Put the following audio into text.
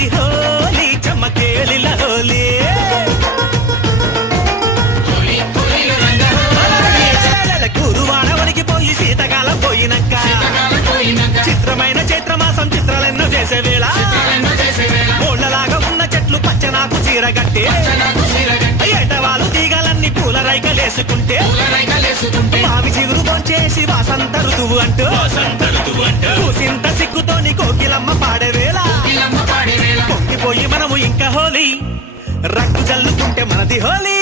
మనది హోలీ చమ్మకేళిల హోలీ గురువాడవనికి పోయి శీతకాలం పోయినాక చిత్రమైన చైత్రమాసం చిత్రాలెన్నో చేసే వేళ ఓళ్లలాగా ఉన్న చెట్లు పచ్చనాకు చీరగట్టే ఏటవాలు తీగలన్నీ పూల రైకలేసుకుంటే మావి చిగురు బొంచేసి వసంత ఋతువు అంటూ కూసింత సిగ్గుతోని కోకిలమ్మ పాడేవేళ పొంగిపోయి మనము ఇంకా హోలీ రంగు జల్లుకుంటే మనది హోలీ